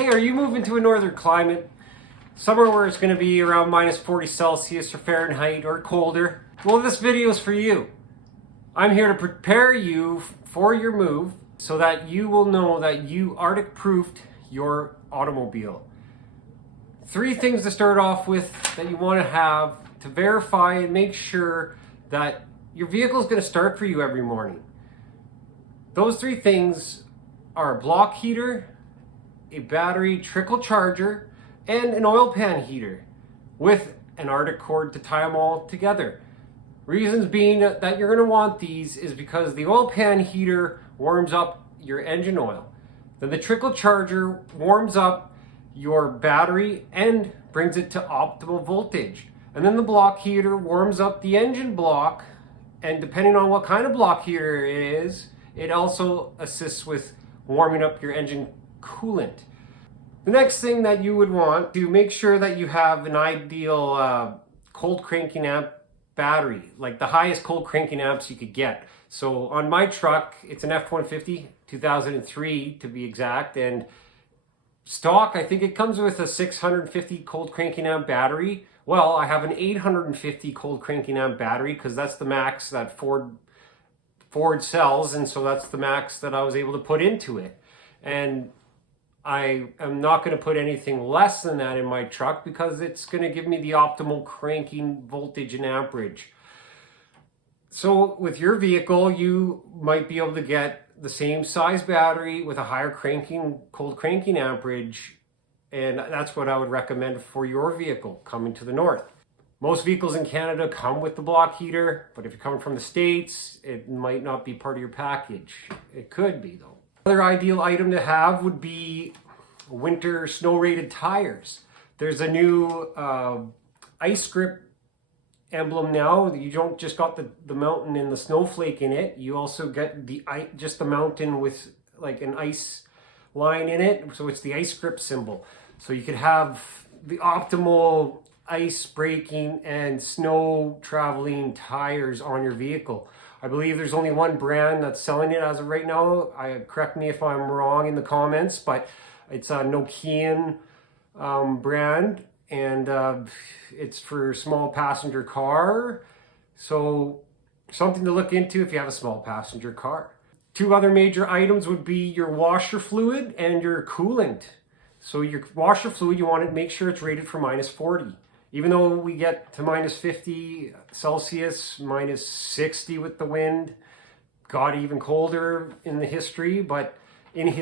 Hey, are you moving to a northern climate? Somewhere where it's going to be around minus 40 Celsius or Fahrenheit or colder? Well, this video is for you. I'm here to prepare you for your move so that you will know that you Arctic proofed your automobile. 3 things to start off with that you want to have to verify and make sure that your vehicle is going to start for you every morning. Those 3 things are a block heater, a battery trickle charger, and an oil pan heater with an Arctic cord to tie them all together. Reasons being that you're going to want these is because the oil pan heater warms up your engine oil. Then the trickle charger warms up your battery and brings it to optimal voltage. And then the block heater warms up the engine block, and depending on what kind of block heater it is, it also assists with warming up your engine coolant. The next thing that you would want to make sure that you have an ideal cold cranking amp battery, like the highest cold cranking amps you could get. So on my truck, it's an F-150, 2003 to be exact, and stock, I think it comes with a 650 cold cranking amp battery. Well, I have an 850 cold cranking amp battery because that's the max that Ford sells, and so that's the max that I was able to put into it. And I am not going to put anything less than that in my truck because it's going to give me the optimal cranking voltage and amperage. So with your vehicle, you might be able to get the same size battery with a higher cold cranking amperage, and that's what I would recommend for your vehicle coming to the north. Most vehicles in Canada come with the block heater, but if you're coming from the States, it might not be part of your package. It could be though. Another ideal item to have would be winter snow rated tires. There's a new ice grip emblem now. You don't just got the mountain and the snowflake in it. You also get just the mountain with like an ice line in it. So it's the ice grip symbol. So you could have the optimal ice breaking and snow traveling tires on your vehicle. I believe there's only one brand that's selling it as of right now. Correct me if I'm wrong in the comments, but it's a Nokian brand, and it's for small passenger car. So something to look into if you have a small passenger car. 2 other major items would be your washer fluid and your coolant. So your washer fluid, you want to make sure it's rated for minus 40. Even though we get to minus 50 Celsius, minus 60 with the wind, got even colder in history, but it'll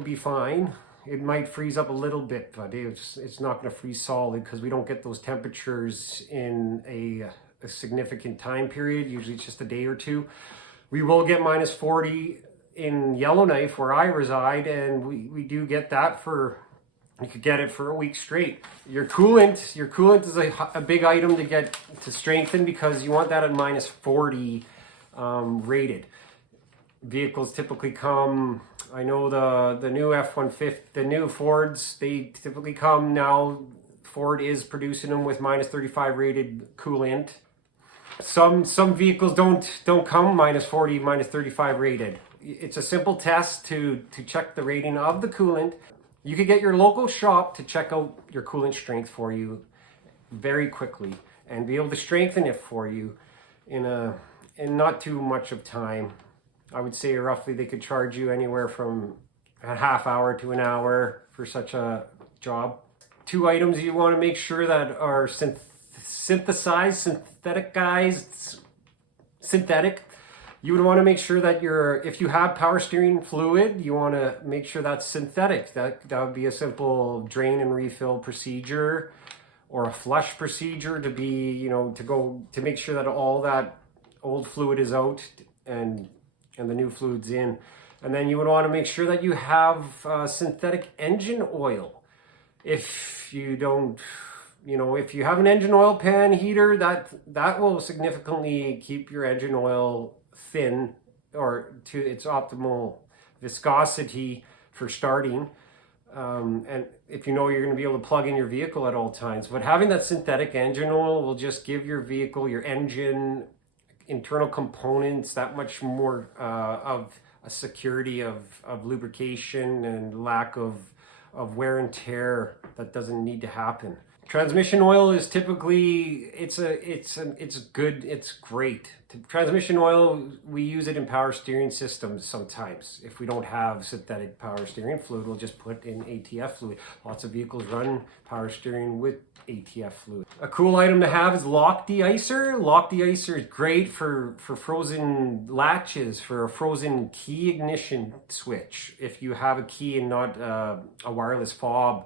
be fine. It might freeze up a little bit, but it's not going to freeze solid because we don't get those temperatures in a significant time period. Usually it's just a day or 2. We will get minus 40 in Yellowknife where I reside, and we do get that you could get it for a week straight. Your coolant is a big item to get to strengthen because you want that at minus 40 rated. Vehicles typically come, I know the new F-150, the new Fords, they typically come now. Ford is producing them with minus 35 rated coolant. Some vehicles don't come minus 40, minus 35 rated. It's a simple test to check the rating of the coolant. You could get your local shop to check out your coolant strength for you very quickly and be able to strengthen it for you in not too much of time. I would say roughly they could charge you anywhere from a half hour to an hour for such a job. 2 items you want to make sure that are synthetic. You would want to make sure that if you have power steering fluid, you want to make sure that's synthetic. That would be a simple drain and refill procedure or a flush procedure to be, to make sure that all that old fluid is out and the new fluid's in. And then you would want to make sure that you have synthetic engine oil. If you don't, if you have an engine oil pan heater, that will significantly keep your engine oil thin or to its optimal viscosity for starting. And if you're going to be able to plug in your vehicle at all times. But having that synthetic engine oil will just give your vehicle, your engine, internal components that much more of a security of lubrication and lack of wear and tear that doesn't need to happen. Transmission oil is typically, it's good, it's great. Transmission oil, we use it in power steering systems sometimes. If we don't have synthetic power steering fluid, we'll just put in ATF fluid. Lots of vehicles run power steering with ATF fluid. A cool item to have is lock de-icer. Lock de-icer is great for frozen latches, for a frozen key ignition switch, if you have a key and not a wireless fob.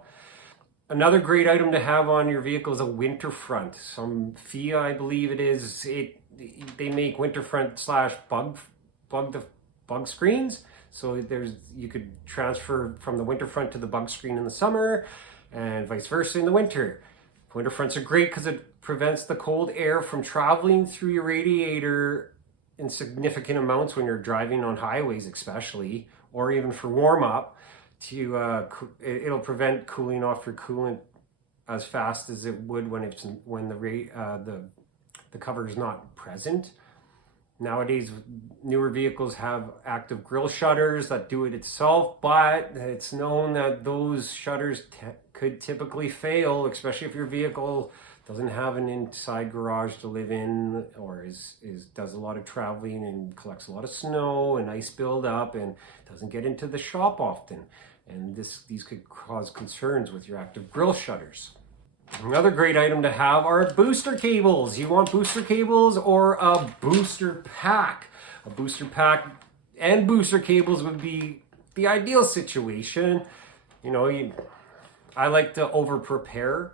Another great item to have on your vehicle is a winter front. Some FIA, I believe it is, they make winter front / bug screens. So you could transfer from the winter front to the bug screen in the summer and vice versa in the winter. Winter fronts are great because it prevents the cold air from traveling through your radiator in significant amounts when you're driving on highways especially, or even for warm up. It'll prevent cooling off your coolant as fast as it would when the cover is not present. Nowadays, newer vehicles have active grille shutters that do it itself, but it's known that those shutters could typically fail, especially if your vehicle doesn't have an inside garage to live in, or does a lot of traveling and collects a lot of snow and ice buildup and doesn't get into the shop often. And these could cause concerns with your active grille shutters. Another great item to have are booster cables. You want booster cables or a booster pack. A booster pack and booster cables would be the ideal situation. I like to over prepare,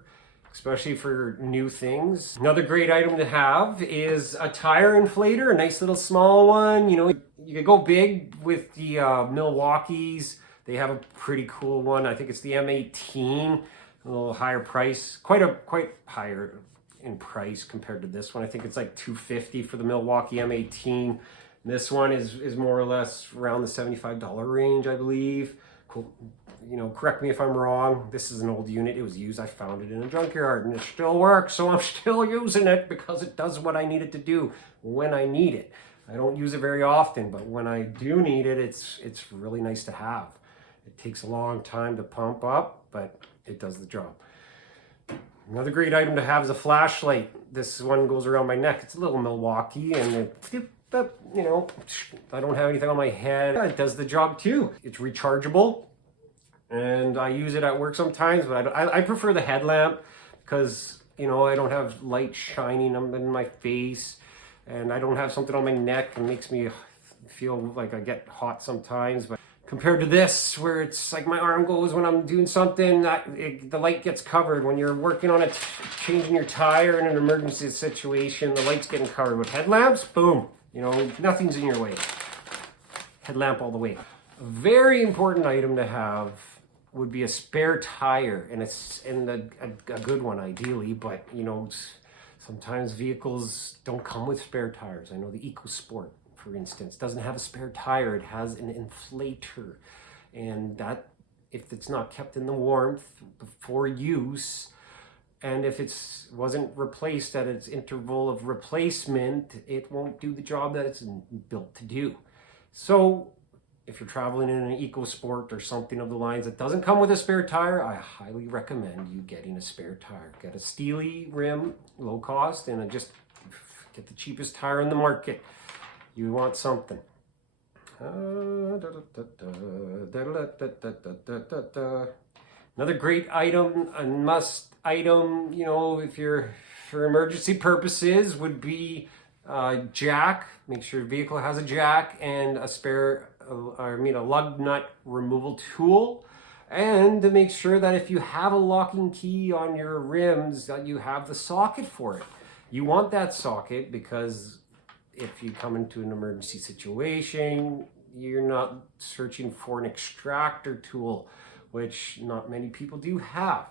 especially for new things. Another great item to have is a tire inflator, a nice little small one. You could go big with the Milwaukee's. They have a pretty cool one. I think it's the M18, a little higher price, quite higher in price compared to this one. I think it's like $250 for the Milwaukee M18. This one is more or less around the $75 range, I believe. Cool. Correct me if I'm wrong. This is an old unit. It was used. I found it in a junkyard and it still works. So I'm still using it because it does what I need it to do when I need it. I don't use it very often, but when I do need it, it's really nice to have. It takes a long time to pump up, but it does the job. Another great item to have is a flashlight. This one goes around my neck. It's a little Milwaukee, and I don't have anything on my head. It does the job too. It's rechargeable, and I use it at work sometimes, but I prefer the headlamp because, I don't have light shining in my face, and I don't have something on my neck and makes me feel like I get hot sometimes. But compared to this, where it's like my arm goes when I'm doing something, the light gets covered. When you're working on changing your tire in an emergency situation, the light's getting covered. With headlamps, boom, nothing's in your way. Headlamp all the way. A very important item to have would be a spare tire, and a good one ideally, but sometimes vehicles don't come with spare tires. I know the EcoSport, for instance, doesn't have a spare tire. It has an inflator, and that, if it's not kept in the warmth before use, and if it wasn't replaced at its interval of replacement, it won't do the job that it's built to do. So if you're traveling in an EcoSport or something of the lines that doesn't come with a spare tire, I highly recommend you getting a spare tire. Get a steely rim, low cost, and just get the cheapest tire in the market. You want something. Another great item, a must item, if you're for emergency purposes, would be jack. Make sure your vehicle has a jack and a lug nut removal tool. And to make sure that if you have a locking key on your rims, that you have the socket for it. You want that socket because if you come into an emergency situation, you're not searching for an extractor tool, which not many people do have.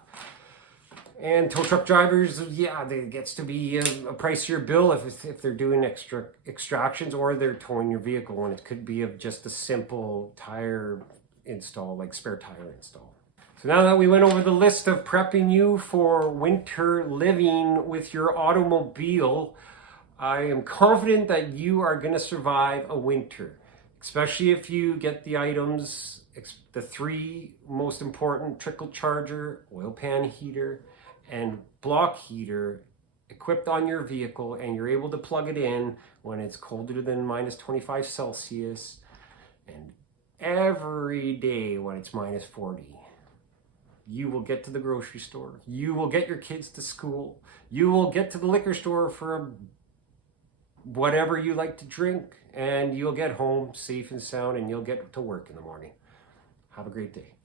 And tow truck drivers, it gets to be a pricier bill if they're doing extra extractions or they're towing your vehicle, and it could be of just a simple tire install, like spare tire install. So now that we went over the list of prepping you for winter living with your automobile, I am confident that you are going to survive a winter. especially if you get the items, the three most important: trickle charger, oil pan heater, and block heater equipped on your vehicle, and you're able to plug it in when it's colder than minus 25 Celsius and every day when it's minus 40. You will get to the grocery store. You will get your kids to school. You will get to the liquor store for whatever you like to drink, and you'll get home safe and sound, and you'll get to work in the morning. Have a great day.